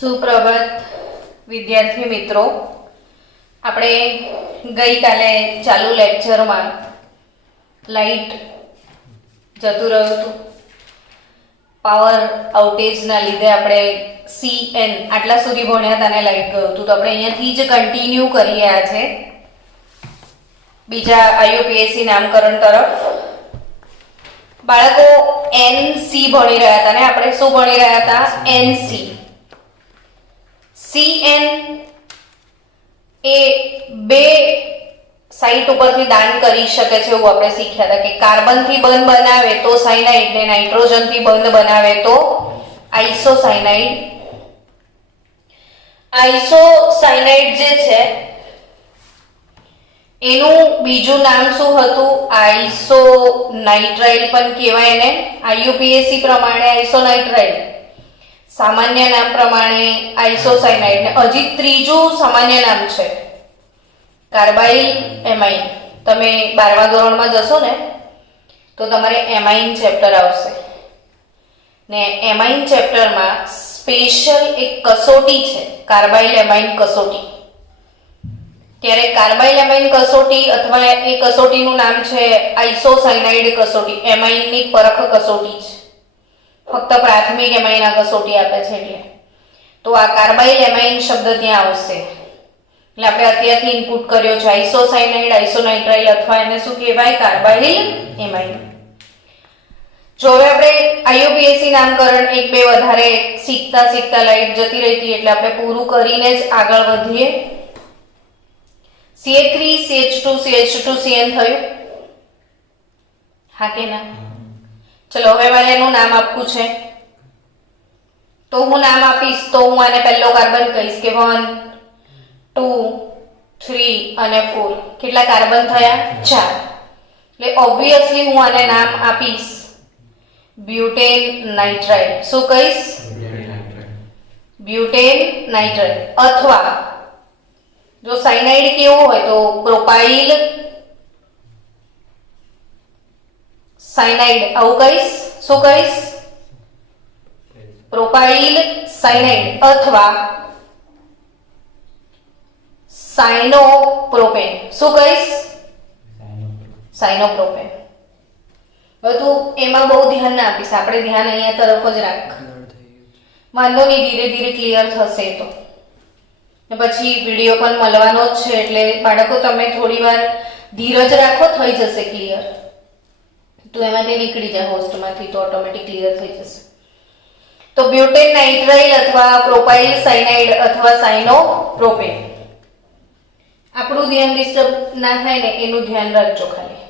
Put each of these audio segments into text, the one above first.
સુપ્રભાત વિદ્યાર્થી મિત્રો, આપણે ગઈકાલે ચાલુ લેક્ચરમાં લાઇટ જતું રહ્યું હતું. પાવર આઉટેજના લીધે આપણે CN આટલા સુધી ભણ્યા હતા અને લાઇટ ગયું હતું. તો આપણે અહીંયાથી જ કન્ટિન્યુ કરીએ આજે બીજા IUPAC નામકરણ તરફ. બાળકો NC ભણી રહ્યા હતા ને આપણે શું ભણી રહ્યા હતા? NC. CN એ બે સાઇટ ઉપરથી દાન કરી શકે છે એવું આપણે શીખ્યા હતા કે કાર્બનથી બંધ બનાવે તો સાયનાઇડ ને નાઇટ્રોજનથી બંધ બનાવે તો આઇસોસાયનાઇડ. આઇસોસાયનાઇડ જે છે એનું બીજું નામ શું હતું? આઇસોનાઇટ્રાઇલ પણ કહેવાય એને. IUPAC પ્રમાણે આઇસોનાઇટ્રાઇલ, સામાન્ય નામ પ્રમાણે આઇસોસાયનાઇડ, ને હજી ત્રીજું સામાન્ય નામ છે કાર્બાઇલ એમાઇન. તમે 12મા ધોરણમાં જશો ને તો તમારે એમાઇન ચેપ્ટર આવશે ને એમાઇન ચેપ્ટરમાં સ્પેશિયલ એક કસોટી છે, કાર્બાઇલ એમાઇન કસોટી. ત્યારે કાર્બાઇલ એમાઇન કસોટી અથવા એ કસોટીનું નામ છે આઇસોસાયનાઇડ કસોટી. એમાઇનની પરખ કસોટી છે, ફક્ત પ્રાથમિક એમાઇન આ કસોટી આપે છે એટલે. તો આ કાર્બાઇલ એમાઇન શબ્દ ત્યાં આવશે. એટલે આપણે અત્યારથી ઇનપુટ કર્યો છે આઇસોસાયનાઇડ, આઇસોનાઇટ્રાઇલ અથવા એને શું કહેવાય? Carbyl amine. જો હવે આપણે IUPAC નામકરણ એક બે વધારે શીખતા લાઈટ જતી રહી હતી એટલે આપણે પૂરું કરીને જ આગળ વધીએ. CH3 CH2 CH2 CN થયું? હા કે ના? ચલો હવે મારે એનું નામ આપવું છે તો હું નામ આપીશ તો હું આને પહેલો કાર્બન કહીશ કે 1 2 3 અને 4. કેટલા કાર્બન થયા? 4. એટલે ઓબ્વિયસલી હું આને નામ આપીશ બ્યુટેન નાઇટ્રાઇલ. શું કહીશ? Butane nitrile. અથવા જો સાયનાઇડ કેવો હોય તો પ્રોપાઇલ સાયનાઇડ આવું કહીશ. શું કહીશ? પ્રોપાઇલ સાયનાઇડ અથવા સાયનોપ્રોપેન. શું કહીશ? સાયનોપ્રોપેન. હવે તું એમાં બહુ ધ્યાન ના આપીશ, આપણે ધ્યાન અહીંયા તરફ જ રાખ. વાંધો નહીં, ધીરે ધીરે ક્લિયર થશે તો. ને પછી વિડીયો પણ મળવાનો જ છે એટલે બાળકો તમે થોડી વાર ધીરજ રાખો, થઈ જશે ક્લિયર. તું એમાંથી નીકળી જાય હોસ્ટમાંથી તો ઓટોમેટિક ક્લિયર થઈ જશે. તો બ્યુટેન નાઇટ્રાઇલ અથવા પ્રોપાઇલ સાયનાઇડ અથવા સાયનોપ્રોપેન. આપણું ધ્યાન ડિસ્ટર્બ ના થાય ને એનું ધ્યાન રાખજો ખાલી.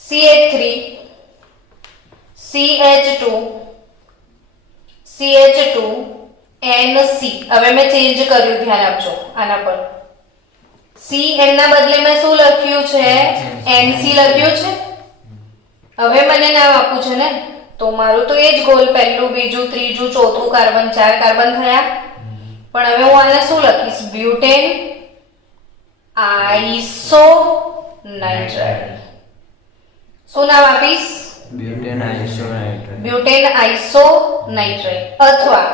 CH3 CH2 CH2 NC. હવે મેં ચેન્જ કર્યું, ધ્યાન આપજો આના પર. CN ના બદલે મેં શું લખ્યું છે? NC લખ્યું છે. હવે મને નામ આપવું છે ને તો મારું તો એ જ ગોલ, પહેલું બીજું ત્રીજું ચોથું કાર્બન, 4 કાર્બન થયા. પણ હવે હું આને શું લખીશ? બ્યુટેન આઇસોનાઇટ્રાઇલ. શું નામ આપીશ? બ્યુટેન આઇસોનાઇટ્રાઇલ. બ્યુટેન આઇસોનાઇટ્રાઇલ. અથવા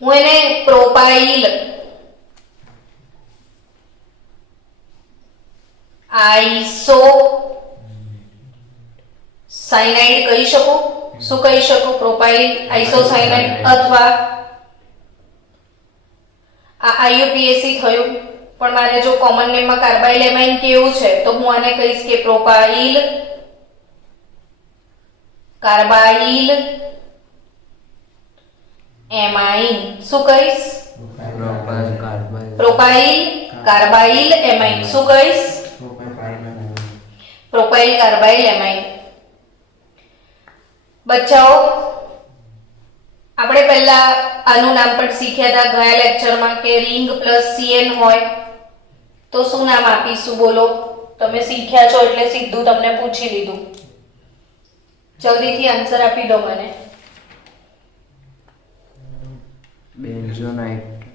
હું એને પ્રોપાઇલ આઇસો સાયનાઇડ કહી શકું. શું કહી શકું? Propyl isocyanide. અથવા આ IUPAC થયું, પણ મારે જો કોમન નેમમાં કાર્બાઇલ એમાઇન કેવું છે તો હું આને કહીશ કે પ્રોપાઇલ કાર્બાઇલ એમાઇન. શું કહીશ? Propyl carbyl amine. શું કહીશ? Propyl carbyl amine. બચ્ચાઓ આપણે પહેલા આનું નામ પણ શીખ્યા હતા ગયા લેક્ચરમાં કે રિંગ પ્લસ CN હોય તો શું નામ આપીશું? બોલો, તમે શીખ્યા છો એટલે સીધું તમને પૂછી લીધું. જલ્દીથી આન્સર આપી દો મને.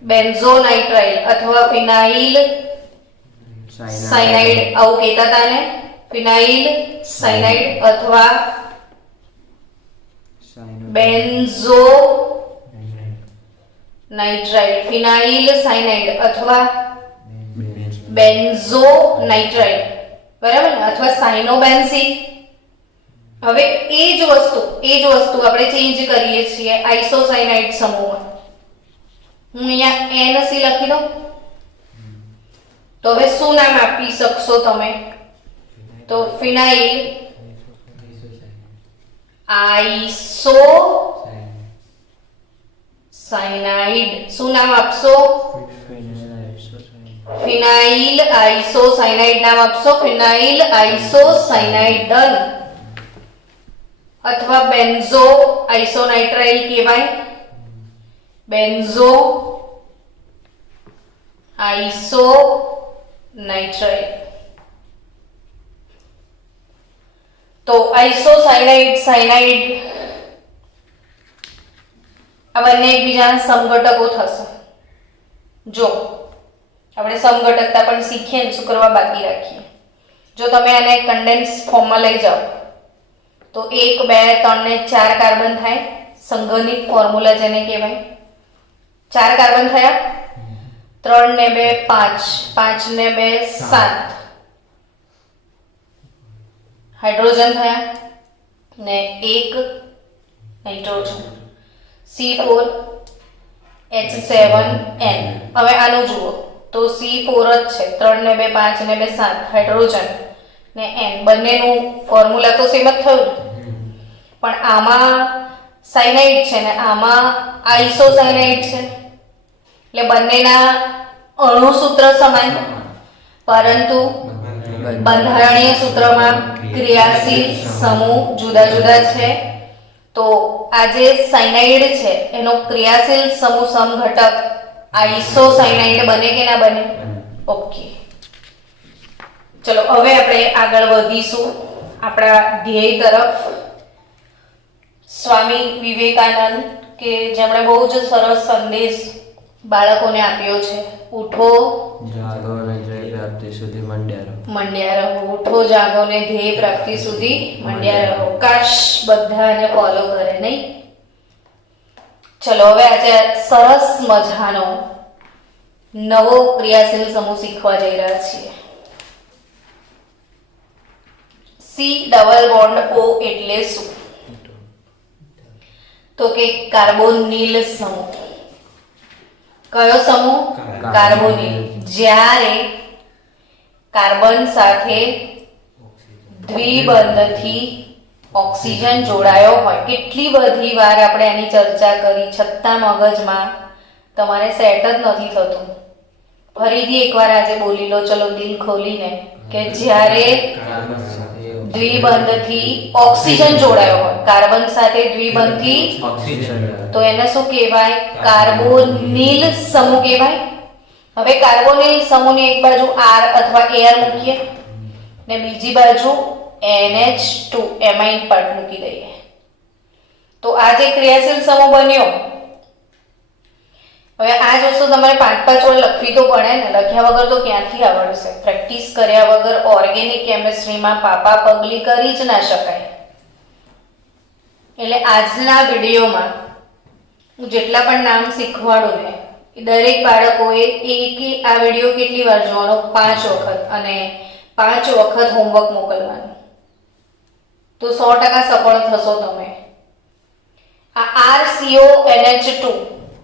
બેન્ઝોનાઇટ્રાઇલ અથવા ફિનાઇલ સાયનાઇડ આવું કહેતા હતા ને. ફિનાઇલ સાયનાઇડ અથવા બેન્ઝો નાઇટ્રાઇલ, ફિનાઇલ સાયનાઇડ અથવા બેન્ઝો નાઇટ્રાઇલ, બરાબર ને, અથવા સાયનોબેન્ઝીન. હવે એ જ વસ્તુ આપણે ચેન્જ કરીએ છીએ આઇસોસાયનાઇડ સમૂહમાં. હું અહીંયા NC લખી દઉં. તો હવે શું નામ આપી શકશો તમે? તો ફિનાઇલ આઇસો સાયનાઇડ. શું નામ આપશો? ફિનાઇલ આઇસોસાયનાઇડ નામ આપશો. ફિનાઇલ આઇસોસાયનાઇડ. ડન. અથવા બેન્ઝો આઇસોનાઇટ્રાઇલ કહેવાય. બેન્ઝો આઇસોનાઇટ્રાઇલ. તો આઇસોસાયનાઇડ, સાયનાઇડ આ બંને એકબીજાના સમઘટકો થશે. જો આપણે સમઘટકતા પણ શીખીએ ને, શું કરવા બાકી રાખીએ. જો તમે આને કન્ડેન્સ ફોર્મમાં લઈ જાઓ તો 1 2 3 ને 4 કાર્બન થાય. સંઘનિત ફોર્મ્યુલા જેને કહેવાય. 4 કાર્બન થયા, 3 ને 2 5, 5 ને 2 7 હાઇડ્રોજન થયા ને 1 નાઇટ્રોજન. C4H7N. હવે આનું જુઓ તો C4 જ છે. 3 ને 2 5 ને 2 7 હાઇડ્રોજન ને N. બંનેનું ફોર્મ્યુલા તો સેમ જ થયું, પણ આમાં સાયનાઇડ છે ને આમાં આઇસોસાયનાઇડ છે, એટલે બંનેના અણુ સૂત્ર સમાન, પરંતુ બંધારણીય સૂત્રમાં ક્રિયાશીલ સમૂહ જુદા જુદા છે. તો આ જે સાયનાઇડ છે એનો ક્રિયાશીલ સમૂહ સમઘટક આઇસોસાયનાઇડ બને કે ના બને? ઓકે, ચલો હવે આપણે આગળ વધીશું આપણા ધ્યેય તરફ. સ્વામી વિવેકાનંદ કે જેમણે બહુ જ સરસ સંદેશ બાળકોને આપ્યો છે, ઉઠો જાગો અને ધ્યેય પ્રાપ્તિ સુધી મંડ્યા રહો. ઉઠો, જાગો ને ધ્યેય પ્રાપ્તિ સુધી મંડ્યા રહો. કાશ બધાને ફોલો કરે, નહીં? ચલો હવે આજે સરસ મજાનો નવો ક્રિયાશીલ સમૂહ શીખવા જઈ રહ્યા છીએ. C⋅O એટલે શું? તો કે કાર્બોનિલ સમૂહ. કયો સમૂહ? કાર્બોનિલ. જ્યારે કાર્બન સાથે દ્વિબંધથી ઓક્સિજન જોડાયો હોય. કેટલી બધી વાર આપણે આની ચર્ચા કરી, છતાં મગજમાં તમારે સેટ જ નથી થતું. ફરીથી એકવાર આજે બોલી લો, ચલો દિલ ખોલીને, કે જ્યારે દ્વિબંધથી ઓક્સિજન જોડાયો હોય, કાર્બન સાથે દ્વિબંધથી ઓક્સિજન, તો એને શું કહેવાય? કાર્બોનિલ સમૂહ કહેવાય. હવે કાર્બોનિલ સમૂહને એક બાજુ R અથવા Ar મૂકીએ ને બીજી બાજુ NH2 એમાઇન પાર્ટ મૂકી દઈએ. તો આ જે ક્રિયાશીલ સમૂહ બન્યો, હવે આ જ વસ્તુ તમારે 5 વાર લખવી તો પડે ને. લખ્યા વગર તો ક્યાંથી આવડશે? પ્રેક્ટિસ કર્યા વગર ઓર્ગેનિક કેમિસ્ટ્રીમાં પાપા પગલી કરી જ ના શકાય. એટલે આજના વિડીયોમાં હું જેટલા પણ નામ શીખવાડું ને, દરેક બાળકોએ આ વિડીયો કેટલી વાર જોવાનો? 5 વખત, અને 5 વખત હોમવર્ક મોકલવાનું. તો 100% સફળ થશો તમે. આ RCONH2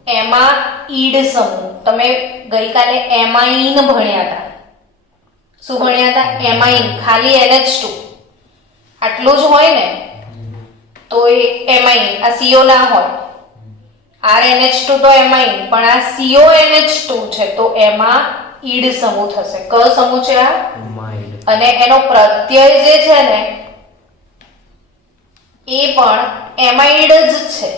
એમાં ઈડ સમૂહ, તમે ગઈકાલે એમાઇન ભણ્યા હતા. શું ભણ્યા હતા? એમાઇન. ખાલી NH2 આટલું જ હોય ને તો એ એમાઇન. આ CO ના હોય. RNH2 તો એમાઇન, પણ આ CONH2 છે તો એમાં ઈડ સમૂહ થશે. કયો સમૂહ છે આ? અને એનો પ્રત્યય જે છે ને એ પણ એમાઇડ જ છે.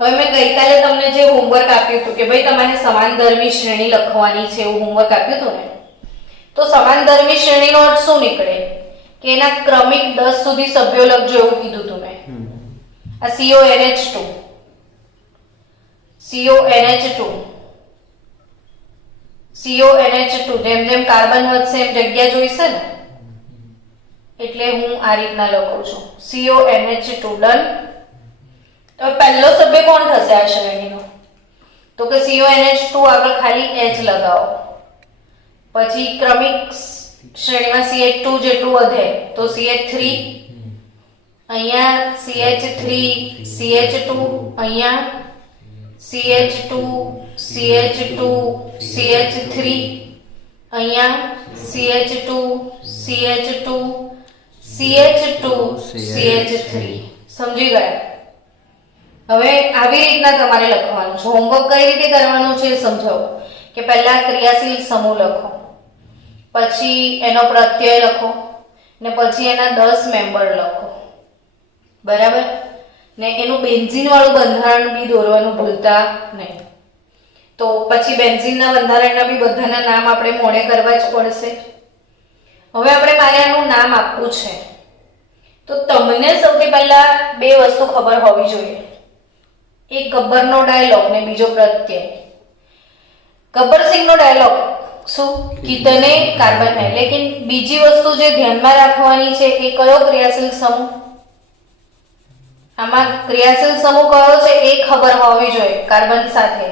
હવે મેં ગઈકાલે તમને જે હોમવર્ક આપ્યું હતું કે ભાઈ તમારે સમાનધર્મી શ્રેણી લખવાની છે, એવું હોમવર્ક આપ્યું હતું ને, તો સમાનધર્મી શ્રેણીનો અર્થ શું નીકળે? કે એના ક્રમિક 10 સુધી સભ્યો લખજો, એવું કીધું હતું મેં. આ CONH2 જેમ જેમ કાર્બન વધશે એમ જગ્યા જોઈશે ને, એટલે હું આ રીતના લખું છું CONH2. ડન. તો પહેલો સભ્ય કોણ થશે આ શ્રેણીનો? તો કે CONH2 આગળ ખાલી H લગાવો. પછી ક્રમિક શ્રેણીમાં CH2 જેટલું વધે તો CH3, અહીંયા CH3, CH2, અહીંયા CH2, CH2, CH3, અહીંયા CH2, CH2, CH2, CH3. સમજી ગયા? હવે આવી રીતના તમારે લખવાનું છે. હોમવર્ક કઈ રીતે કરવાનું છે એ સમજાવો. કે પહેલા ક્રિયાશીલ સમૂહ લખો, પછી એનો પ્રત્યય લખો, ને પછી એના 10 મેમ્બર લખો. બરાબર? ને એનું બેન્ઝીન વાળું બંધારણ બી દોરવાનું ભૂલતા નહીં. તો પછી બેન્ઝીનના બંધારણના બી બધાના નામ આપણે મોડે કરવા જ પડશે. હવે આપણે મારે આનું નામ આપવું છે. તો તમને સૌથી પહેલા બે વસ્તુ ખબર હોવી જોઈએ. એક ગબ્બરનો ડાયલોગ ને બીજો પ્રત્યય. ગબ્બરસિંહનો ડાયલોગ શું? કીધને કાર્બન है. लेकिन બીજી વસ્તુ જે ધ્યાનમાં રાખવાની છે એ કયો ક્રિયાશીલ સમૂહ? આમાં ક્રિયાશીલ સમૂહ કયો છે એ ખબર હોવી જોઈએ કાર્બન સાથે.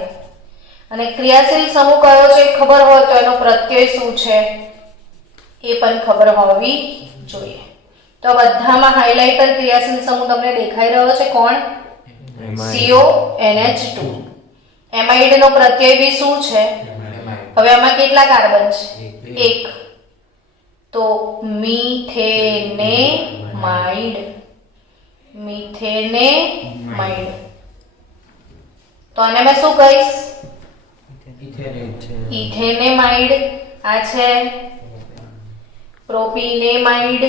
અને ક્રિયાશીલ સમૂહ કયો છે એ ખબર હોય તો એનો પ્રત્યય શું છે એ પણ ખબર હોવી જોઈએ. તો બધામાં હાઇલાઇટર ક્રિયાશીલ સમૂહ તમને દેખાઈ રહ્યો છે. કોણ? CONH2. એમાઇડ નો પ્રત્યય બી શું છે? હવે આમાં કેટલા કાર્બન છે? એક. તો મિથેનેમાઇડ. મિથેનેમાઇડ. તો આને મેં શું કહીશ? ઇથેનેમાઇડ. આ છે પ્રોપિનેમાઇડ,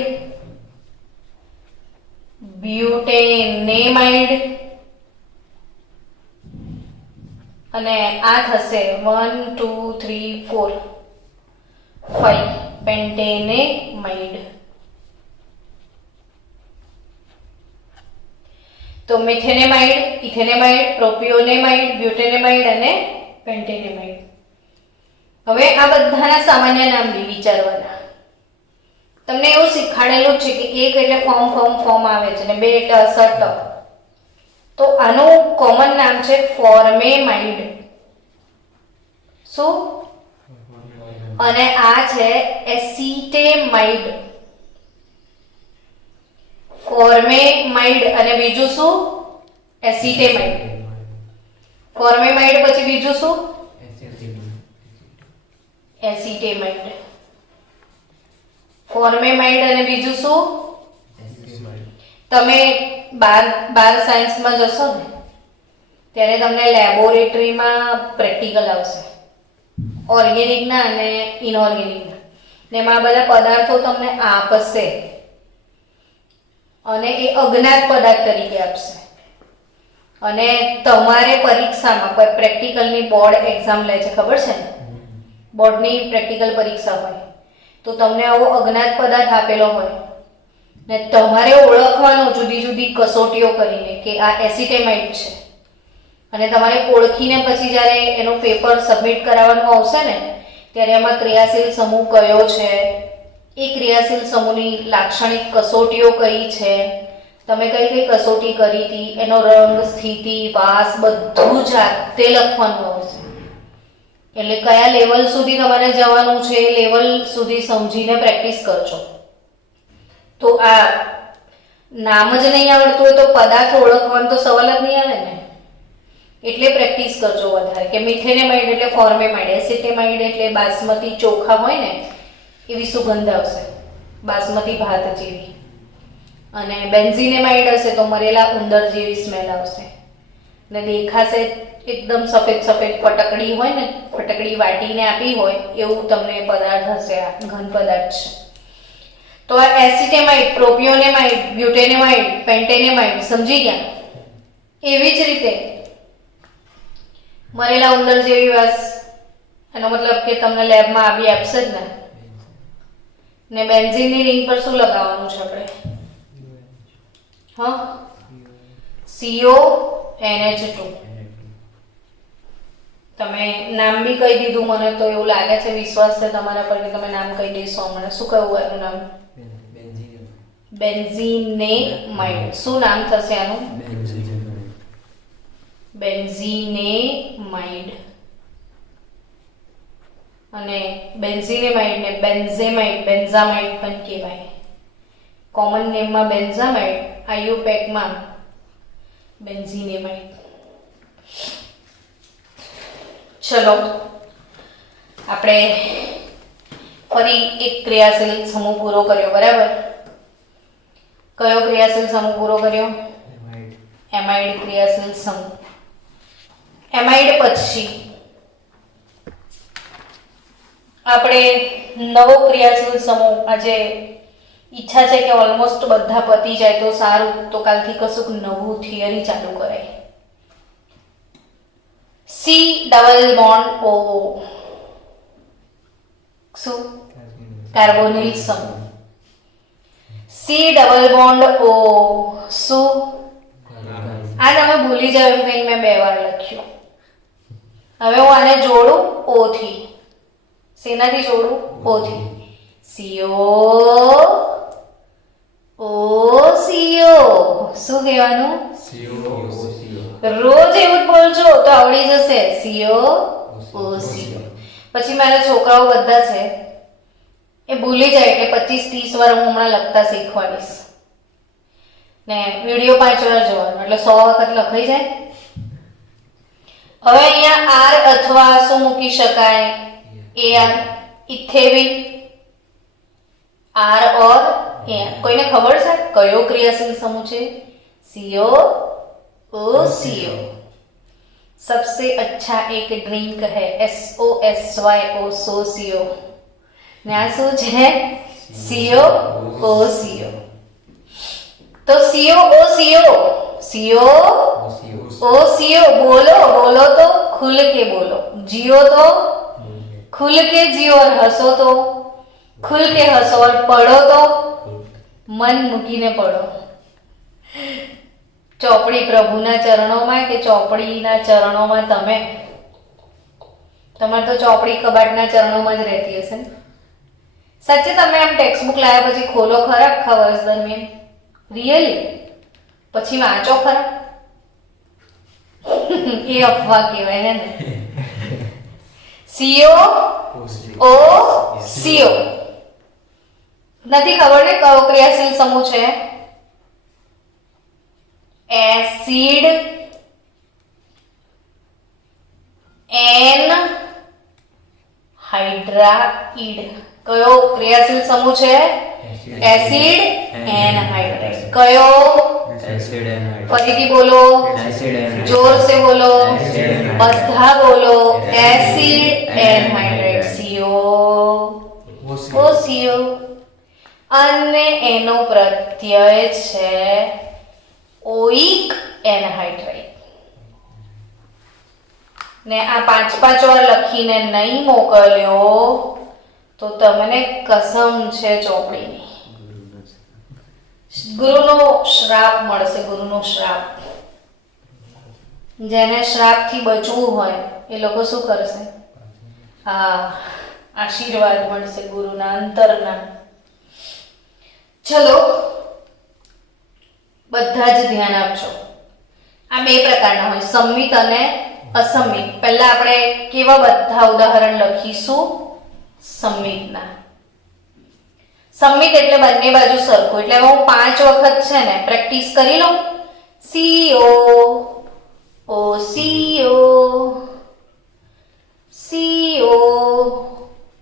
બ્યુટેનેમાઇડ, અને આ થશે 1 2 3 4 5 પેન્ટેનેમાઇડ. તો મિથેનેમાઇડ, ઇથેનેમાઇડ, પ્રોપિયોનેમાઇડ, બ્યુટેનેમાઇડ અને પેન્ટેનેમાઇડ. હવે આ બધાના સામાન્ય નામ બી વિચારવાના. તમને એવું શીખવાડેલું છે કે એક એટલે ફોર્મ આવે છે અને બે એટલે અસર. તો આનું કોમન નામ છે ફોર્મેમાઇડ. શું? અને આ છે એસિટેમાઇડ. ફોર્મેમાઇડ અને બીજું શું? એસિટેમાઇડ. ફોર્મેમાઇડ પછી બીજું શું? એસિટેમાઇડ. ફોર્મેમાઇડ અને બીજું શું? તમે બાર સાયન્સમાં જશો ને ત્યારે તમને લેબોરેટરીમાં પ્રેક્ટિકલ આવશે ઓર્ગેનિકના અને ઇનઓર્ગેનિકના. ને એમાં બધા પદાર્થો તમને આપશે અને એ અજ્ઞાત પદાર્થ તરીકે આપશે. અને તમારે પરીક્ષામાં પ્રેક્ટિકલની બોર્ડ એક્ઝામ લે છે, ખબર છે ને? બોર્ડની પ્રેક્ટિકલ પરીક્ષા હોય તો તમને આવો અજ્ઞાત પદાર્થ આપેલો હોય ને તમારે ઓળખવાનો જુદી જુદી કસોટીઓ કરીને કે આ એસિટેમાઇડ છે. અને તમારે ઓળખીને પછી જ્યારે એનું પેપર સબમિટ કરાવવાનું આવશે ને ત્યારે એમાં ક્રિયાશીલ સમૂહ કયો છે, એ ક્રિયાશીલ સમૂહની લાક્ષણિક કસોટીઓ કઈ છે, તમે કઈ કઈ કસોટી કરી હતી, એનો રંગ, સ્થિતિ, વાસ બધું જાતે લખવાનું આવશે. એટલે કયા લેવલ સુધી તમારે જવાનું છે એ લેવલ સુધી સમજીને પ્રેક્ટિસ કરજો. તો આ નામ જ નહીં આવડતું હોય તો પદાર્થ ઓળખવાનો તો સવાલ જ નહીં આવે ને. એટલે પ્રેક્ટિસ કરજો વધારે. કે મિથેનેમાઇડ એટલે ફોર્મેમાઇડ, એસિટેમાઇડ એટલે બાસમતી ચોખા હોય ને એવી સુગંધ આવશે, બાસમતી ભાત જેવી. અને બેન્ઝીનેમાઇડ હશે તો મરેલા ઉંદર જેવી સ્મેલ આવશે ને દેખાશે એકદમ સફેદ સફેદ ફટકડી હોય ને, ફટકડી વાટીને આપી હોય એવું તમને પદાર્થ હશે. આ ઘન પદાર્થ છે. તો આ એસિટેમાઇડ, પ્રોપિયોનેમાઇડ, બ્યુટેનેમાઇડ, પેન્ટેનેમાઇડ સમજી ગયા? એવી જ રીતે મરેલા ઉંદર જેવી વાસ, એનો મતલબ કે તમને લેબમાં આવી આપશે જ ને બેન્ઝીનની રિંગ પર શું લગાવવાનું છે આપણે? હા, CONH2. તમે નામ બી કહી દીધું. મને તો એવું લાગે છે, વિશ્વાસ છે તમારા પર કે તમે નામ કહી દેશો હમણાં. શું કહ્યું એનું નામ? બેન્ઝીનેમાઇડ. શું નામ થશે આનું? બેન્ઝીનેમાઇડ. અને બેન્ઝીનેમાઇડને બેન્ઝેમાઇડ, બેન્ઝામાઇડ પણ કહેવાય. કોમન નેમમાં બેન્ઝામાઇડ, આયુપેકમાં બેન્ઝીનેમાઇડ. ચલો આપણે ફરી એક ક્રિયાશીલ સમૂહ પૂરો કર્યો, બરાબર? કયો ક્રિયાશીલ સમૂહ પૂરો કર્યો? એમાઇડ ક્રિયાશીલ સમૂહ. એમાઇડ પછી આપણે નવો ક્રિયાશીલ સમૂહ, આજે ઈચ્છા છે કે ઓલમોસ્ટ બધા પતી જાય તો સારું, તો કાલથી કશુંક નવું થિયરી ચાલુ કરાય. C double bond O. શું? કાર્બોનિલ સમૂહ. C double bond O. શું? આ તમે ભૂલી જાવ એમ કહીને મેં 2 વાર લખ્યું. હવે હું આને જોડું ઓ થી. શેનાથી જોડું? ઓ થી. CO ઓ CO. શું કહેવાનું? રોજ એવું જ બોલજો તો આવડી જશે. CO ઓ CO. પછી મારા છોકરાઓ બધા છે એ ભૂલી જાય એટલે 25-30 વાર હું હમણાં લખતા શીખવાડીશ. ને વિડીયો 5 વાર જોવાનો એટલે 100 વખત લખાઈ જાય. હવે અહીંયા આર અથવા શું મૂકી શકાય? AR, ઇથેવિન. आर और AR. कोई ने खबर है कयो क्रियाशील समूह है? CO O CO. सबसे अच्छा एक ड्रिंक है SOSYO सोसियो. ना શું છે? CO O CO. तो CO O CO CO O CO बोलो बोलो तो खुल के बोलो. जियो तो खुल के जियो और हंसो तो खुल के हंसो और पढ़ो तो मन મૂકીને પढ़ो. ચોપડી પ્રભુના ચરણોમાં કે ચોપડીના ચરણોમાં તમે? તમારે તો ચોપડી કબાટના ચરણોમાં જ રહેતી હશે ને? સાચે તમે આમ ટેક્સ્ટ બુક લાવ્યા પછી ખોલો ખરા આખા વર્ષ દરમિયાન? રિયલી? પછી વાંચો ખરા? એ અફવા કહેવાય ને. CO O CO. નથી ખબર ને કયો ક્રિયાશીલ સમૂહ છે? Acid anhydride. કયો ક્રિયાશીલ સમૂહ છે? Acid anhydride. કયો? एसिड एनाइड. ફરીથી બોલો, एसिड एनाइड. જોર से બોલો, એસિડ એનહાઇડ્રાઇડ. બધા બોલો. Acid anhydride CO O CO. અને એનો પ્રત્યય છે ઓઇક એનહાઇડ્રાઇડ. ને આ 5 વાર લખીને નહીં મોકલ્યો તો તમને કસમ છે ચોપડીની. ગુરુનો શ્રાપ મળશે, ગુરુનો શ્રાપ. જેને શ્રાપથી બચવું હોય એ લોકો શું કરશે? હા, આશીર્વાદ મળશે ગુરુના અંતરના. ચલો બધા જ ધ્યાન આપજો. આ 2 પ્રકારના હોય, સંમિત અને અસંમિત. પહેલા આપણે કેવા બધા ઉદાહરણ લખીશું? સંમિતના. સંમિત એટલે બંને બાજુ સરખું. એટલે હવે હું 5 વખત છે ને પ્રેક્ટિસ કરી લઉં. CO O CO CO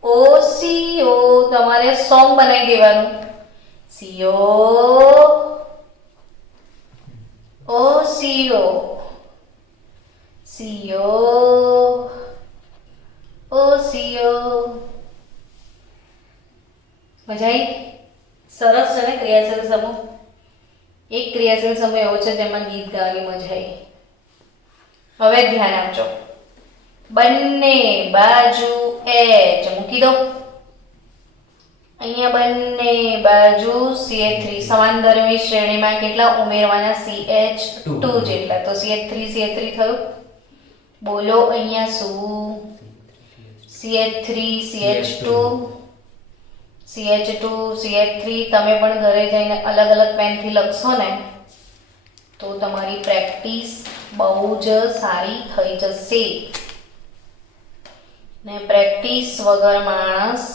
O CO. તમારે સોંગ બનાવી દેવાનું. CO O CO CO O CO. મજા આવી? સરસ છે ને ક્રિયાશીલ સમૂહ? એક ક્રિયાશીલ સમૂહ એવો છે જેમાં ગીત ગાવાની મજા આવી. હવે ધ્યાન આપજો. બંને બાજુ H મૂકી દો. અહીંયા બંને બાજુ CH3. સમાંતરમી શ્રેણીમાં કેટલા ઉમેરવાના? CH2 જેટલા. તો CH3 થયું. બોલો અહીંયા શું? CH3 CH2 CH2 CH3. તમે પણ ઘરે જઈને અલગ અલગ પેનથી લખશો ને તો તમારી પ્રેક્ટિસ બહુ જ સારી થઈ જશે. ને પ્રેક્ટિસ વગર માણસ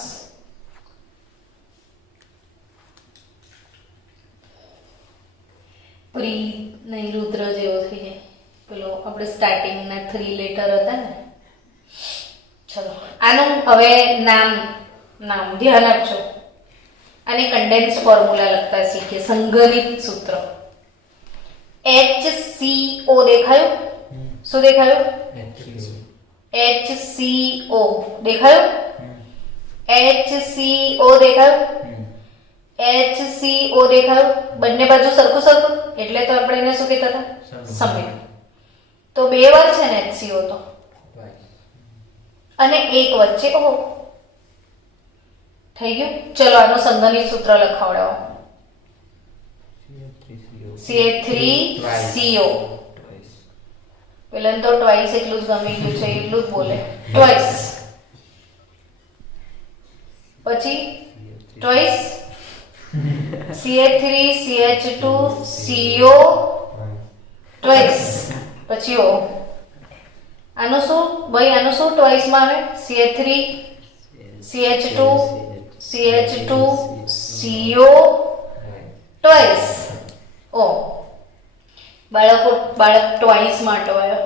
પ્રી નહીં રુદ્ર જેવો થઈ જાય. પેલો આપણે સ્ટાર્ટિંગના 3 લેટર હતા ને. ચલો આનું હવે નામ ધ્યાન આપજો. આને કન્ડેન્સ ફોર્મ્યુલા લખતા શીખીએ. સંગણિત સૂત્ર. HCO દેખાયું? શું દેખાયું? HCO દેખાયું? HCO દેખાયું? HCO દેખાયું? બંને બાજુ સરખું સરખું એટલે તો આપણે એને શું કહેતા હતા? સમિત. તો 2 વાર છે ને HCO તો, અને એક વચ્ચે O થઈ ગયું. ચલો આનું સંગણિત સૂત્ર લખાવડાવો. CH3CO. પેલા તો ટ્વાઇસ એટલું જ ગમી ગયું છે, એટલું જ બોલે ટ્વાઇસ. પછી ટ્વાઇસ CH3CH2CO ટ્વાઇસ. પછી O. આનું શું ભાઈ? આનું શું ટ્વાઇસ માં આવે? CH3CH2CO twice O. બાળક ટ્વાઇસ માટે આવ્યો.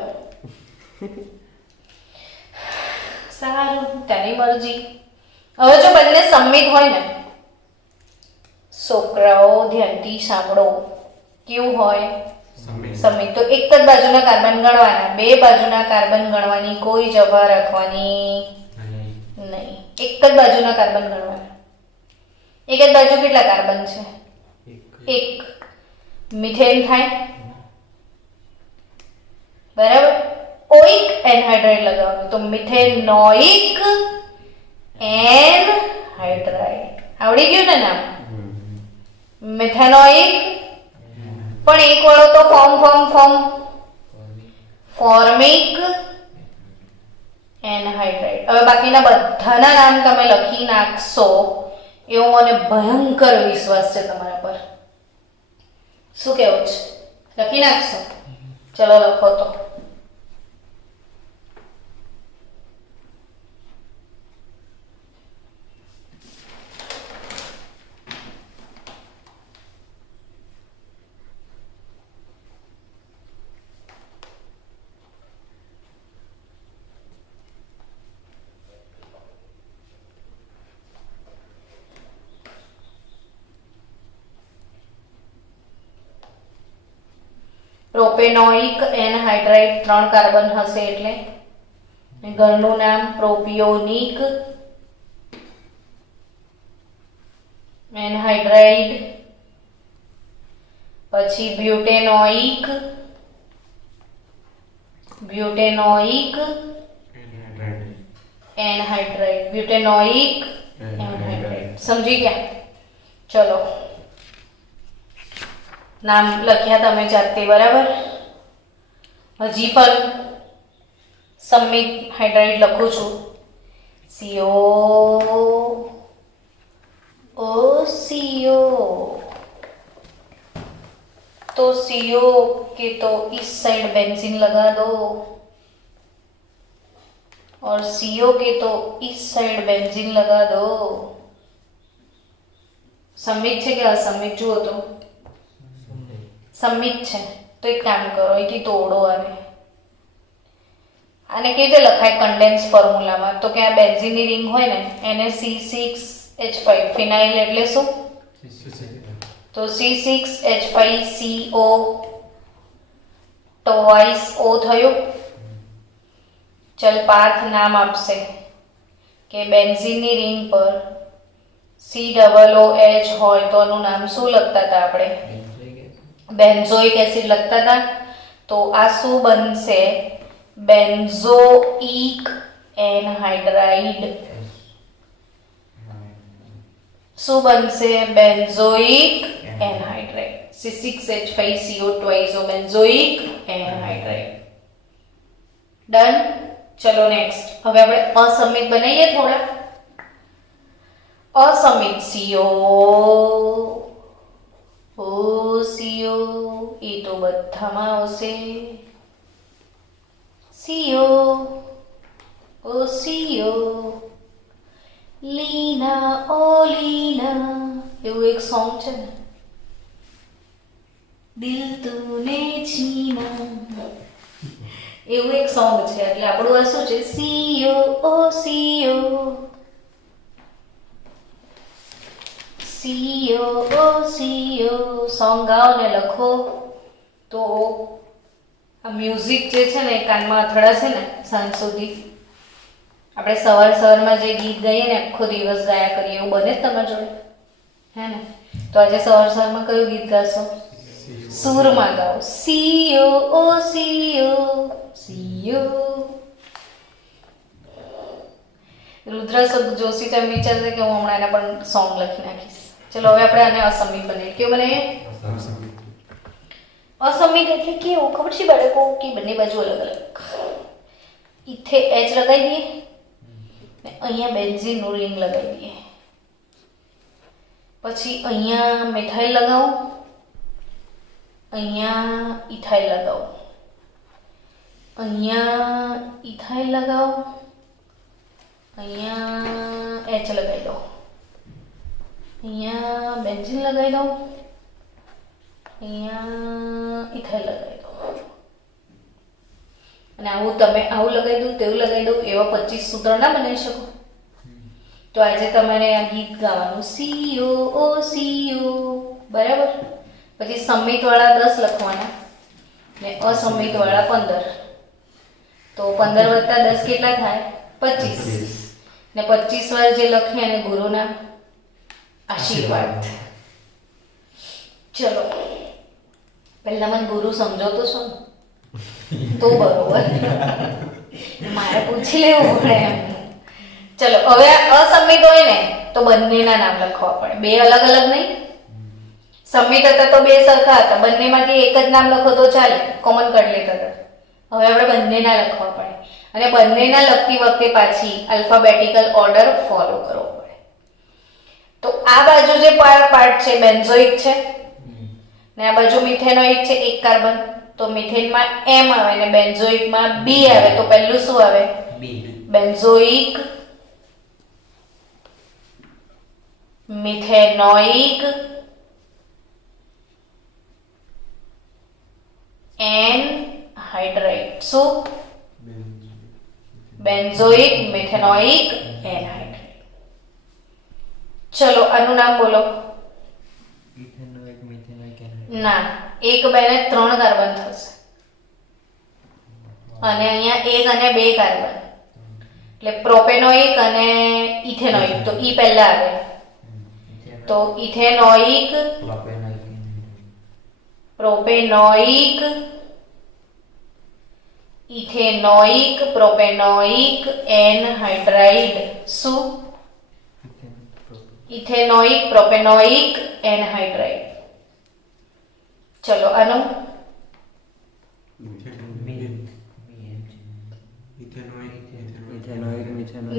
સારું, તારી મરજી. હવે જો બંને સંમિત હોય ને, છોકરાઓ ધ્યાનથી સાંભળો, કેવું હોય? સંમિત. તો એક જ બાજુના કાર્બન ગણવાના, 2 બાજુના કાર્બન ગણવાની કોઈ જવા રાખવાની નહીં. એક જ બાજુના કાર્બન ગણવાના. એક જ બાજુ કેટલા કાર્બન છે? 1. મિથેન થાય બરાબર. ઓઇક એનહાઇડ્રાઇડ લગાવવાનું, તો મિથેનોઇક એનહાઇડ્રાઇડ. આવડી ગયું ને નામ? મિથેનોઇક. પણ એક વાળો તો ફોર્મિક એનહાઇડ્રાઇડ. હવે બાકીના બધાના નામ તમે લખી નાખશો એવો મને ભયંકર વિશ્વાસ છે તમારા પર. શું કેવું છે? લખી નાખશો? ચલો લખો તો. પ્રોપેનોઇક એનહાઇડ્રાઇડ 3 કાર્બન હશે એટલે ઘરનું નામ પ્રોપિયોનિક એનહાઇડ્રાઇડ. પછી બ્યુટેનોઇક એનહાઇડ્રાઇડ. બ્યુટેનોઇક એનહાઇડ્રાઇડ. સમજી ગયા? ચલો નામ લખ્યા તમે જાતે બરાબર. હજી પણ સંમિત હાઇડ્રાઇડ લખું છું. CO. तो CO के तो इस साइड बेंजीन लगा दो और CO के तो इस साइड बेंजीन लगा दो. સંમિત છે કે અસંમિત? જુઓ તો સંમિત છે. તો એક કામ કરો, અહીંથી તોડો આને. આને કેવી રીતે લખાય કન્ડેન્સ ફોર્મ્યુલામાં? તો કે આ બેન્ઝીનની રિંગ હોય ને એને C6H5 ફિનાઇલ એટલે શું? તો C6H5CO ટ્વાઇસ O થયું. ચલ પાથ નામ આપશે કે બેન્ઝીનની રિંગ પર COOH હોય તો આનું નામ શું લખતા હતા આપણે? બેન્ઝોઇક એસિડ લખતા હતા. તો આ શું બનશે? Benzoic anhydride. શું બનશે? Benzoic anhydride. C6H5CO twice O benzoic anhydride. Done. ચલો નેક્સ્ટ. હવે આપણે અસમિત બનાવીએ થોડા. અસમિત CO. CO એ તો બધામાં આવશે. સીઓ ઓ સીઓ, લીના ઓ લીના, એવું એક સોંગ છે ને, દિલ તૂને છીના, એવું એક સોંગ છે. એટલે આપણું આ શું છે? CO O CO, CO O CO. Song ગાઓ ને લખો તો આ મ્યુઝિક જે છે ને એ કાનમાં અથડાશે ને સાંજ સુધી. આપણે સવારમાં જે ગીત ગાઈએ ને આખો દિવસ ગાયા કરીએ એવું બને જ તમારા જોડે, હે ને? તો આજે સવારમાં કયું ગીત ગાશો? સૂરમાં ગાઓ. CO O CO CO. Rudra Joshi તો એમ વિચારશે કે હું હમણાં એના પણ સોંગ લખી નાખીશ. ચલો હવે આપણે આને અસમિત બનાવીએ. કેવું બને? અસમિત એટલે કેવું ખબર છે બાળકો? કે બંને બાજુ અલગ અલગ. ઇથે એચ લગાવી દઈએ ને અહીંયા બેન્ઝીનનું રિંગ લગાવી દઈએ. પછી અહીંયા મિથાઇલ લગાવો, અહીંયા ઇથાઇલ લગાવો, અહીંયા ઇથાઇલ લગાવો, અહીંયા એચ લગાવી દો, અહીંયા બેન્ઝીન લગાવી દો, અહીંયા ઇથાઇલ લગાવી દો. અને આવું તમે આવું લગાવી દઉં તેવું લગાવી દઉં એવા 25 સૂત્ર ના બનાવી શકો. તો આજે તમારે આ ગીત ગાવાનું સીઓ ઓ સીઓ, બરાબર. પછી સંમિતવાળા 10 લખવાના ને અસંમિતવાળા 15. તો 15 વત્તા 10 કેટલા થાય? 25. ને 25 વાર જે લખીએ અને ગુરુના આશીર્વાદ. ચલો પહેલા મને ગુરુ સમજાવતો છો ને તો બરોબર, મારે પૂછી લેવું પડે એમ. ચલો હવે અસમિત હોય ને તો બંનેના નામ લખવા પડે, બે અલગ અલગ નહીં. સમિત હતા તો બે સરખા હતા, બંનેમાંથી એક જ નામ લખો તો ચાલે, કોમન કરી લેતા હતા. હવે આપણે બંનેના લખવા પડે અને બંનેના લખતી વખતે પાછી આલ્ફાબેટિકલ ઓર્ડર ફોલો કરવો પડે. તો આ બાજુ જે પાર્ટ છે બેન્ઝોઇક છે ને આ બાજુ મિથેનોઇક છે, એક કાર્બન. તો મિથેનમાં M આવે ને બેન્ઝોઇકમાં B આવે. તો પહેલું શું આવે? Benzoic, methanoic, anhydride. શું? Benzoic, methanoic, anhydride. ચલો આનું નામ બોલો. ના, 1 2 ને 3 કાર્બન થશે અને અહીંયા 1 અને 2 કાર્બન, એટલે પ્રોપેનોઇક અને ઇથેનોઇક. તો ઈ પહેલા આવે તો ethanoic, propanoic, ethanoic, propanoic, anhydride. શું? Ethanoic, propanoic, anhydride. ચલો આનું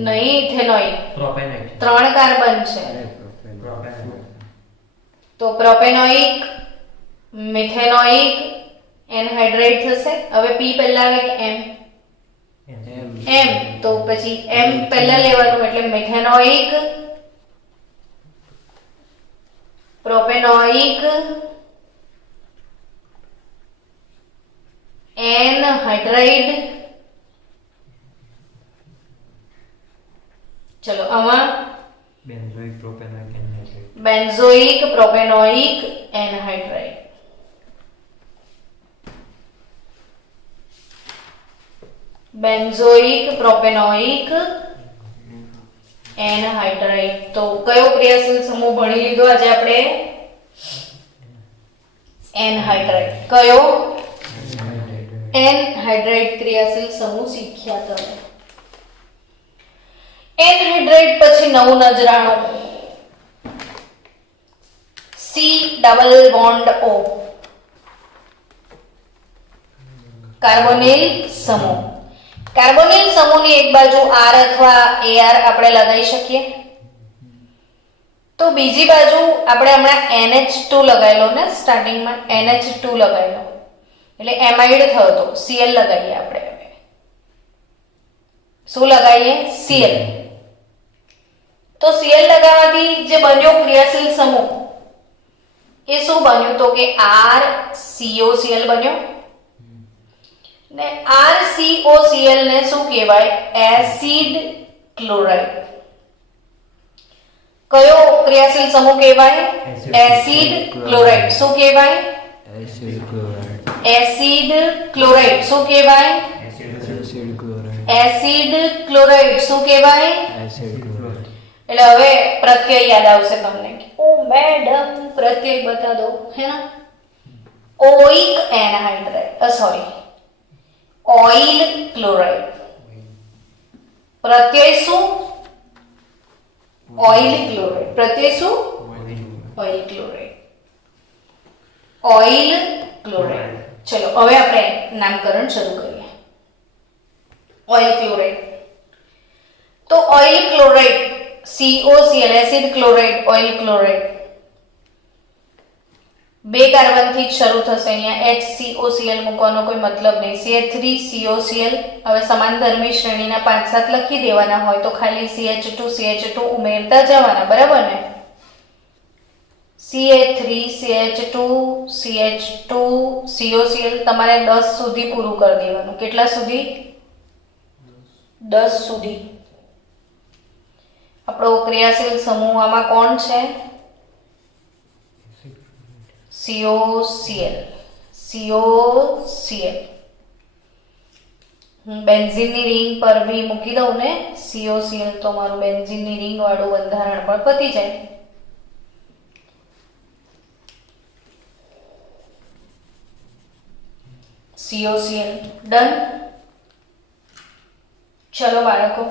નહીં, ઇથેનોઇક 3 કાર્બન છે તો પ્રોપેનોઇક, મિથેનોઇક, એનહાઇડ્રાઇડ થશે. હવે પી પહેલા આવે કે એમ? એમ. તો પછી એમ પહેલા લેવાનું એટલે મિથેનોઇક, પ્રોપેનોઇક, એનહાઇડ્રાઇડ. ચલો આમાં benzoic, propanoic, anhydride. Benzoic, propanoic, anhydride. તો કયો ક્રિયાશીલ સમૂહ ભણી લીધો આજે આપણે? એનહાઇડ્રાઇડ. કયો? એનહાઇડ્રાઇડ ક્રિયાશીલ સમૂહ શીખ્યા તમે. એનહાઇડ્રાઇડ પછી નવું નજરાણું C double bond O, carbonyl સમૂહ. કાર્બોનિલ સમૂહની એક બાજુ R અથવા AR આપણે લગાવી શકીએ. તો બીજી બાજુ આપણે હમણાં NH2 લગાવેલો ને સ્ટાર્ટિંગમાં, NH2 લગાવેલો એટલે એમાઇડ થયો તો Cl લગાવીએ આપણે. હવે શું લગાવીએ? Cl. તો Cl લગાવવાથી જે બન્યો ક્રિયાશીલ સમૂહ એ શું બન્યું? તો કે RCOCl બન્યો ને RCOCl ને શું કહેવાય? Acid chloride. કયો ક્રિયાશીલ સમૂહ કહેવાય? Acid chloride. શું કહેવાય? Acid chloride. Acid chloride. શું કહેવાય? Acid chloride. Acid chloride. શું કહેવાય? Acid chloride. એટલે હવે પ્રત્યય યાદ આવશે તમને. ઓ મેડમ પ્રત્યય બતા દો, હે ના? Oic anhydride, sorry, oyl chloride. પ્રત્યય શું? Oyl chloride. પ્રત્યય શું? Oyl chloride. Oyl chloride. ચલો હવે આપણે નામકરણ શરૂ કરીએ. Oyl chloride. તો oyl chloride COCl acid chloride, oyl chloride બે કાર્બનથી જ શરૂ થશે. અહીંયા HCOCl મૂકવાનો કોઈ મતલબ નહીં. CH3COCl હવે સમાનધર્મી શ્રેણીના 5-7 લખી દેવાના હોય તો ખાલી CH2 ઉમેરતા જવાના, બરાબર ને? CH3CH2 COCl તમારે 10 સુધી પૂરું કરી દેવાનું. કેટલા સુધી? 10 સુધી. આપણો ક્રિયાશીલ સમૂહ આમાં કોણ છે? COCl. હું બેન્ઝીનની રિંગ પર બી મૂકી દઉં ને COCl તો મારું બેન્ઝીનની રિંગ વાળું બંધારણ પણ પતી જાય. COCl done. ચલો બાળકો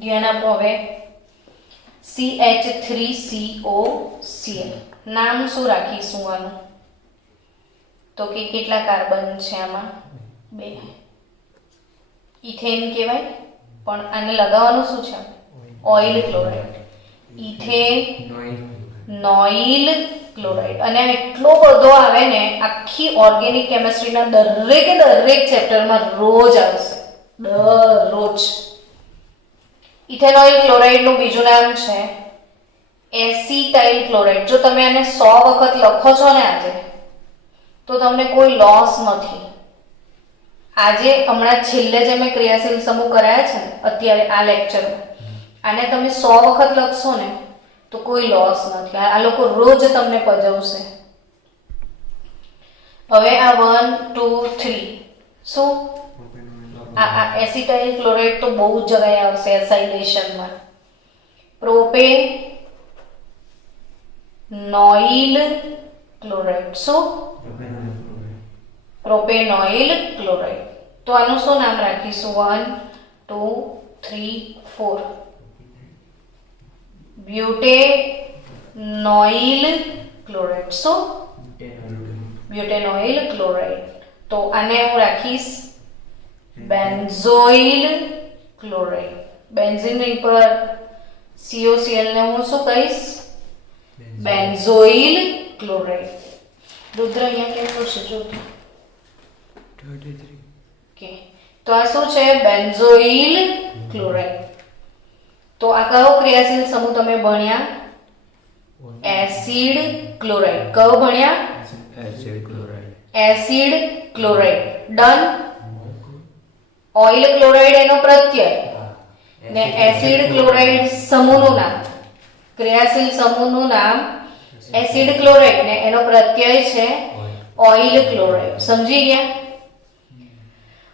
ધ્યાન આપો. હવે CH3COCl નામ શું રાખીશું આનું? તો કે કેટલા કાર્બન છે આમાં? 2. ઇથેન કહેવાય, પણ આને લગાવવાનું શું છે? Oil chloride. Ethanoyl chloride. અને એટલો બધો આવે ને, આખી ઓર્ગેનિક કેમિસ્ટ્રીના દરેક ચેપ્ટરમાં રોજ આવશે, દરરોજ. ઇથેનોઇલ ક્લોરાઇડનું બીજું નામ છે એસિટાઇલ ક્લોરાઇડ. જો તમે આને 100 વખત લખો છો ને આજે, તો તમને કોઈ લોસ નથી. આજે હમણાં છેલ્લે જે મેં ક્રિયાશીલ સમૂહ કરાયા છે ને અત્યારે આ લેક્ચરમાં, આને તમે 100 વખત લખશો ને તો કોઈ લોસ નથી. આ લોકો રોજ તમને પજવશે. હવે આ 1 2 3 શું? આ એસિટાઇલ ક્લોરાઇડ તો બહુ જ જગ્યાએ આવશે એસાઇલેશનમાં. પ્રોપેનોઇલ ક્લોરાઇડ. શું? પ્રોપેનોઇલ ક્લોરાઇડ. તો આનું શું નામ રાખીશું? 1 2 3 4 બ્યુટેનોઇલ ક્લોરાઇડ. શું? બ્યુટેનોઇલ ક્લોરાઇડ. તો આને હું રાખીશ બેન્ઝોઇલ ક્લોરાઇડ. બેન્ઝીન રિંગ પર COCl ને હું શું કહીશ? Benzoyl chloride. રુદ્ર અહીંયા કેમ કરશે? જો 33. ઓકે, તો આ શું છે? Benzoyl chloride. તો આ કયો ક્રિયાશીલ સમૂહ તમે ભણ્યા? Acid chloride. કયો ભણ્યા? Acid chloride. Acid chloride. Done. Oil chloride એનો પ્રત્યય ને એસિડ ક્લોરાઇડ સમૂહનું નામ, ક્રિયાશીલ સમૂહનું નામ એસિડ ક્લોરાઇડ ને એનો પ્રત્યય છે ઓઇલ ક્લોરાઇડ. સમજી ગયા?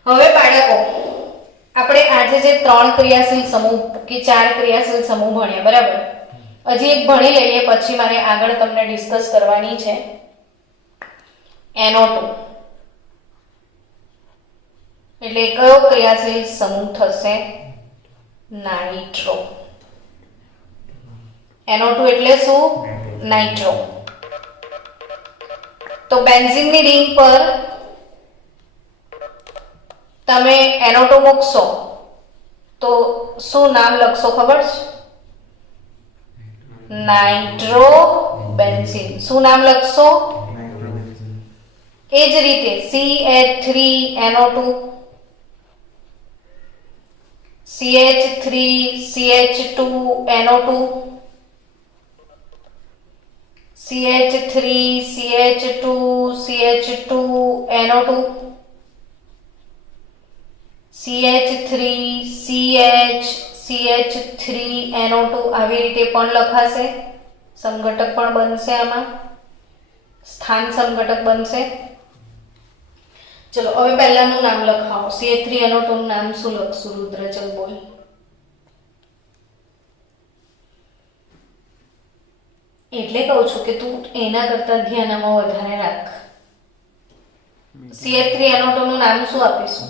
હવે બાળકો આપણે આજે જે 3 ક્રિયાશીલ સમૂહ કે 4 ક્રિયાશીલ સમૂહ ભણ્યા, બરાબર? હજી એક ભણી લઈએ, પછી મારે આગળ તમને ડિસ્કસ કરવાની છે NO2. એટલે કયો ક્રિયાશીલ સમૂહ થશે? નાઇટ્રો. NO2 એટલે શું? નાઇટ્રો. તો બેન્ઝીનની રિંગ પર તમે NO2 મૂકશો તો શું નામ લખશો ખબર છે? Nitro benzene. શું નામ લખશો? એ જ રીતે CH3NO2, CH3CH2NO2, CH3CH2CH2NO2, CH3CH3NO2 આવી રીતે પણ લખાશે. સમઘટક પણ બનશે, આમાં સ્થાન સમઘટક બનશે. ચલો હવે પહેલાનું નામ લખાવો. CH3NO2 નું નામ શું લખશું રુદ્ર? ચલ બોલ. એટલે કહું છું કે તું એના કરતા ધ્યાન આમાં વધારે રાખ. CH3NO2 નું નામ શું આપીશું?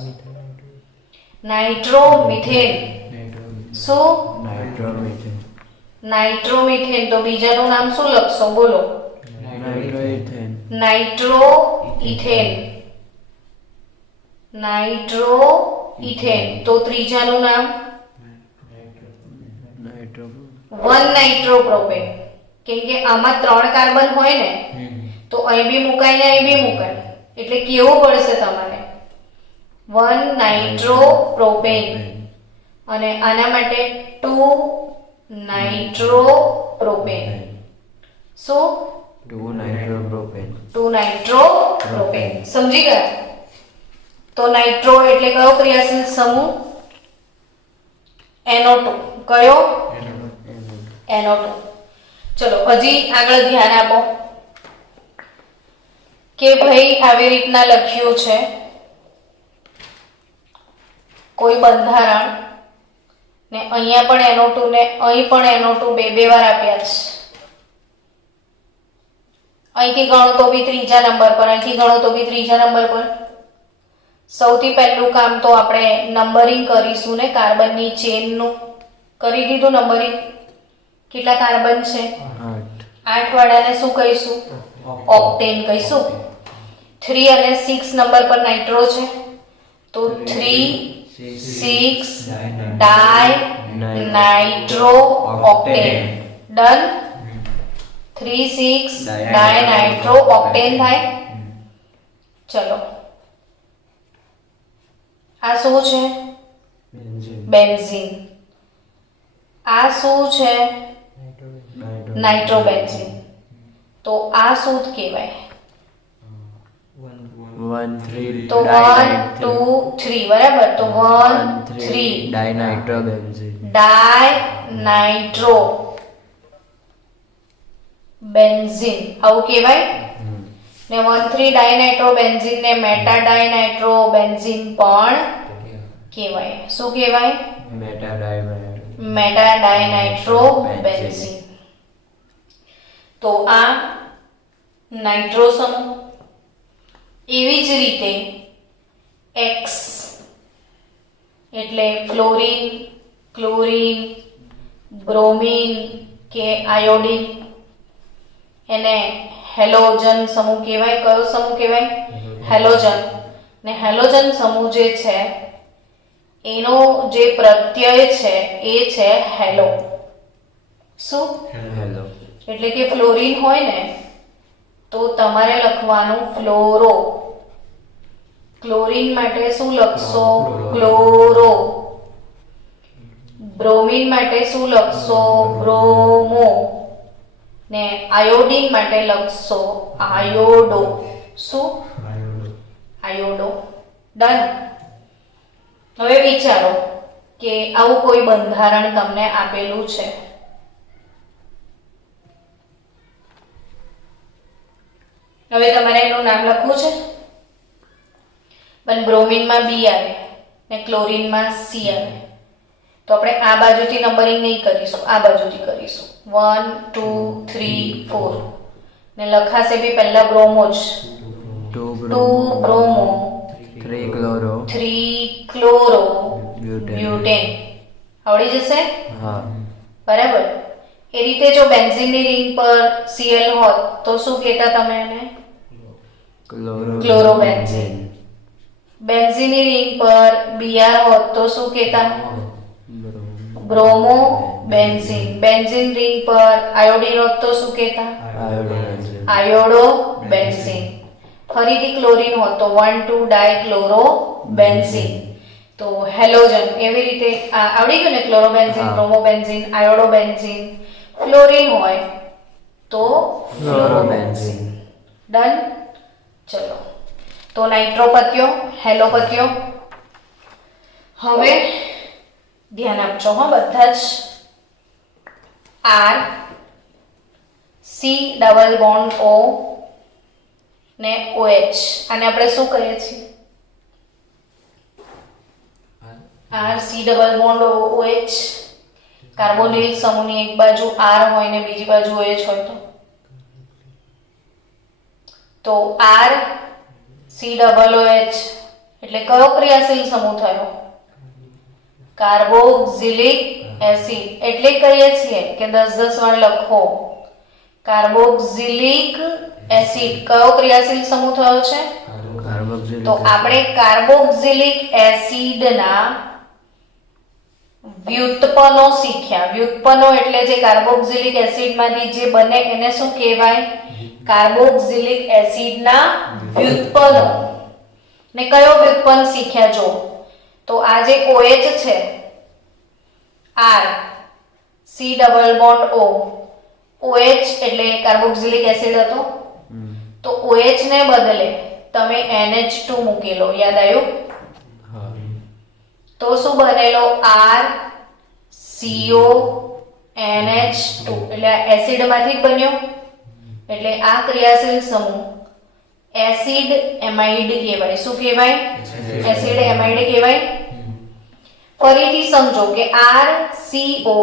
નાઇટ્રોમિથેન. શું? નાઇટ્રોમિથેન. નાઇટ્રોમિથેન. તો બીજાનું નામ શું લખશો? બોલો. નાઇટ્રોઇથેન. નાઇટ્રોઇથેન. નાઇટ્રોઇથેન. તો ત્રીજાનું નામ? નાઇટ્રો. 1 નાઇટ્રોપ્રોપેન. કેમ કે આમાં 3 કાર્બન હોય ને, તો અહીં બી મુકાય ને અહીં બી મુકાય, એટલે કેવું પડશે તમારે? 1 નાઇટ્રોપ્રોપેન. અને આના માટે 2 નાઇટ્રોપ્રોપેન. શું? 2 નાઇટ્રોપ્રોપેન. 2 નાઇટ્રોપ્રોપેન. સમજી ગયા? તો નાઇટ્રો એટલે કયો ક્રિયાશીલ સમૂહ? NO2. કયો? NO2. ચલો હજી આગળ ધ્યાન આપો કે ભાઈ આવી રીતના લખ્યું છે કોઈ બંધારણ ને અહીંયા પણ NO2 ને અહીં પણ NO2 બે વાર આપ્યા છે. અહીંથી ગણો તો બી ત્રીજા નંબર પર, અહીંથી ગણો તો બી ત્રીજા નંબર પર. સૌથી પહેલું કામ તો આપણે નંબરિંગ કરીશું ને કાર્બનની ચેનનું. કરી દીધું નંબરિંગ? કેટલા કાર્બન છે? 8 વાળાને શું કહીશું? ઓક્ટેન કહીશું. 3 અને 6 નંબર પર નાઇટ્રો છે, તો 3 6 ડાય નાઇટ્રો ઓક્ટેન. ડન. 3 6 ડાય નાઇટ્રો ઓક્ટેન થાય. ચલો આ શું છે? બેન્ઝીન. આ શું છે? નાઇટ્રોબેન્ઝીન. તો આ શું કહેવાય? 1 3. તો 1 2 3 બરાબર. તો 1 3 ડાયનાઇટ્રોબેન્ઝીન. ડાયનાઇટ્રો બેન્ઝીન આવું કહેવાય ને. 1 3 ડાયનાઇટ્રોબેન્ઝીન ને મેટા ડાયનાઇટ્રોબેન્ઝીન પણ કહેવાય. શું કહેવાય? મેટા ડાયનાઇટ્રોબેન્ઝીન. તો આ નાઇટ્રો સમૂહ. એવી જ રીતે X એટલે ફ્લોરીન, ક્લોરીન, બ્રોમીન કે આયોડીન, એને હેલોજન સમૂહ કહેવાય. કયો સમૂહ કહેવાય? હેલોજન. ને હેલોજન સમૂહ જે છે એનો જે પ્રત્યય છે એ છે હેલો. શું? હેલો. એટલે કે ફ્લોરીન હોય ને તો તમારે લખવાનું ફ્લોરો. ક્લોરીન માટે શું લખશો? ક્લોરો. બ્રોમીન માટે શું લખશો? બ્રોમો. ને આયોડીન માટે લખશો આયોડો. શું? આયોડો. ડન. હવે વિચારો કે આવું કોઈ બંધારણ તમને આપેલું છે. હવે તમારે એનું નામ લખવું છે. પણ બ્રોમીનમાં B આવે ને ક્લોરીનમાં C આવે, તો આપણે આ બાજુથી નંબરિંગ નહીં કરીશું, આ બાજુથી કરીશું. 1 2 3 4 ને લખાશે બી પહેલા બ્રોમો જ. 2 બ્રોમો, 3 ક્લોરો, 3 ક્લોરો બ્યુટેન. આવડી જશે? હા. બરાબર. એ રીતે જો બેન્ઝીનની રિંગ પર Cl હોત તો શું કહેતા તમે એને? ક્લોરોબેન્ઝીન. બેન્ઝીનની રિંગ પર Br હોત તો શું કહેતા? Bromo benzene. બેન્ઝીન રિંગ પર આયોડીન હોત તો શું કહેતા? Iodo benzene. ફરીથી ક્લોરીન હોત તો 1 2 ડાયક્લોરો બેન્ઝીન. તો હેલોજન એવી રીતે આવડી ગયું ને, ક્લોરોબેન્ઝીન, હા. બ્રોમોબેન્ઝીન, આયોડોબેન્ઝીન, ફ્લોરીન હોય તો ફ્લોરોબેન્ઝીન. ડન. ચલો, તો નાઇટ્રો પત્યો, હેલો પત્યો. હવે ધ્યાન આપજો હો બધા જ. R C double bond O ને OH, આને આપણે શું કહીએ છીએ? R C double bond OH. Carbonyl સમૂહની એક બાજુ R હોય ને બીજી બાજુ OH હોય તો આર સી ડબલ OH એટલે કયો ક્રિયાશીલ સમૂહ થયો? Carboxylic acid. એટલે કહીએ છીએ કે 10 વાર લખો. કાર્બોક્સિલિક એસિડ કયો ક્રિયાશીલ સમૂહ થયો છે? કાર્બોક્સિલિક. તો આપણે કાર્બોક્સિલિક એસિડના વ્યુત્પન્નો શીખ્યા. વ્યુત્પન્નો એટલે જે કાર્બોક્સિલિક એસિડમાંથી જે બને એને શું કહેવાય? કાર્બોક્સિલિક એસિડના વ્યુત્પન્નો. ને કયો વ્યુત્પન્ન શીખ્યા જો? તો આ જે OH છે, R C double bond O, OH એટલે કાર્બોક્સિલિક એસિડ હતો, તો OH ને બદલે તમે NH2 મૂકી લો. યાદ આવ્યું? હા. તો શું બનેલો? RCO NH2 એટલે આ એસિડમાંથી જ બન્યો. એટલે આ ક્રિયાશીલ સમૂહ એસિડ એમાઇડ કહેવાય. શું કહેવાય? એસિડ એમાઇડ કહેવાય. ફરીથી સમજો કે RCO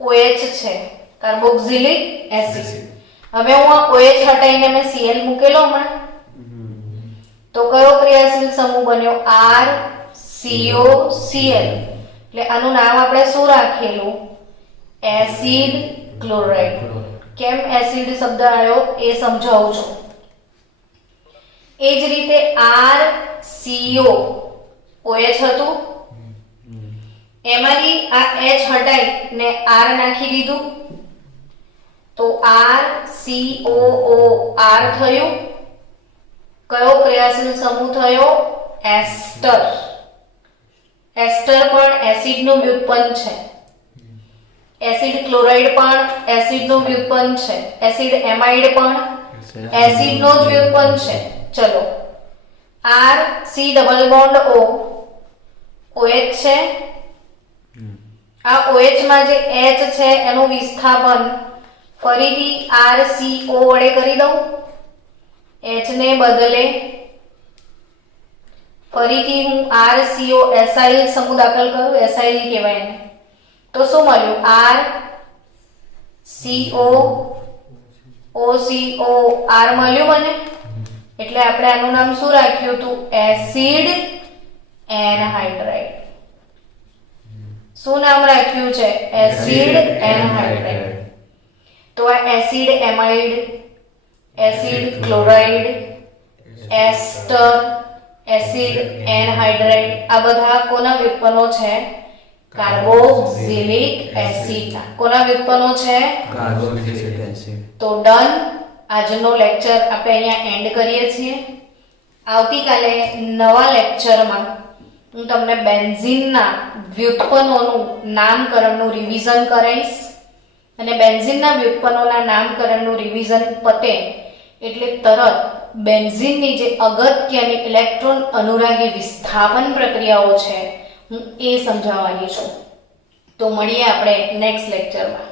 OH છે, કાર્બોક્સિલિક એસિડ. હવે હું આ OH હટાઈને મેં Cl મૂકેલો હમણાં, તો કયો ક્રિયાશીલ સમૂહ બન્યો? RCOCl. એટલે આનું નામ આપણે શું રાખેલું? Acid chloride. કેમ એસિડ શબ્દ આવ્યો એ સમજાવું છું. એ જ રીતે RCO OH હતું, એમાંથી આ H હટાઈ ને R નાખી દીધું, તો RCOOR થયું. કયો ક્રિયાશીલ સમૂહ થયો? એસ્ટર. એસ્ટર પણ એસિડનું વ્યુત્પન્ન છે. એસિડ ક્લોરાઇડ પણ એસિડનું વ્યુત્પન્ન છે. એસિડ એમાઇડ પણ એસિડનો જ વ્યુત્પન્ન છે. ચલો, R C double bond O, OH છે. આ OH માં જે H છે એનું વિસ્થાપન ફરીથી RCO વડે કરી દઉં. H ને બદલે ફરીથી હું RCO એસાઇલ સમૂહ દાખલ કરું. એસાઇલ કહેવાય એને. તો શું મળ્યું? RCO OCOR મળ્યું મને. એટલે આપણે આનું નામ શું રાખ્યું હતું? Acid anhydride. શું નામ રાખ્યું છે? Acid anhydride. તો આ એસિડ એમાઇડ, એસિડ ક્લોરાઇડ, એસ્ટર, એસિડ એનહાઇડ્રાઇડ આ બધા કોના વ્યુત્પન્નો છે? કાર્બોક્સિલિક એસિડના. કોના વ્યુત્પન્નો છે? Carboxylic acid. તો ડન. આજનો લેક્ચર આપણે અહીંયા એન્ડ કરીએ છીએ. આવતીકાલે નવા લેક્ચરમાં હું તમને બેન્ઝીનના વ્યુત્પન્નોનું નામકરણનું રિવિઝન કરાવીશ. અને બેન્ઝીનના વ્યુત્પન્નોના નામકરણનું રિવિઝન પતે એટલે તરત બેન્ઝીનની જે અગત્યની ઇલેક્ટ્રોન અનુરાગી વિસ્થાપન પ્રક્રિયાઓ છે હું એ સમજાવવાની છું. તો મળીએ આપણે નેક્સ્ટ લેક્ચરમાં.